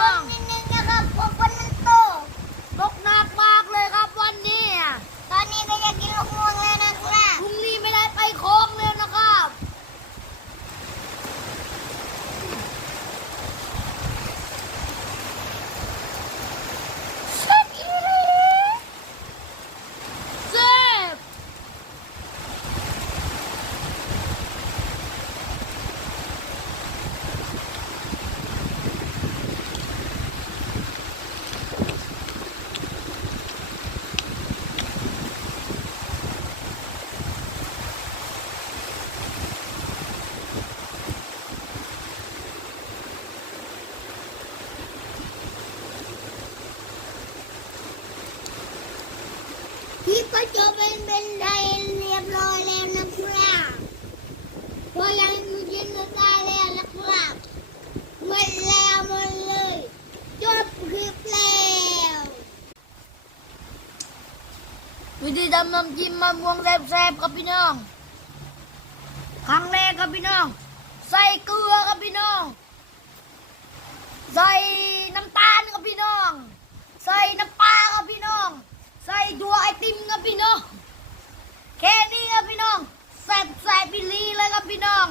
น้อง นิดนึงนะครับเพราะฝนมันตก ตกหนักมากเลยครับวันนี้ ตอนนี้ก็จะกินลูกม่วงแล้วนะครับ พรุ่งนี้ไม่ได้ไปโค้งเลยนะครับเซฟพี่ก็จบเป็นไทยเรียบร้อยแล้วนะครับพอยังกินก็ได้แล้วนะครับหมดแล้วหมดเลยจบคลิปแล้ว วิธีทำน้ำจิ้มมะม่วงแซ่บๆครับพี่น้องครั้งแรกครับพี่น้องใส่เกลือครับพี่น้องใส่น้ำตาลครับพี่น้องใส่น้ำปลาครับพี่น้องใส่ถั่วไอติมครับพี่น้องแค่นี้ครับพี่น้องแซ่บๆบิลลี่เลยครับพี่น้อง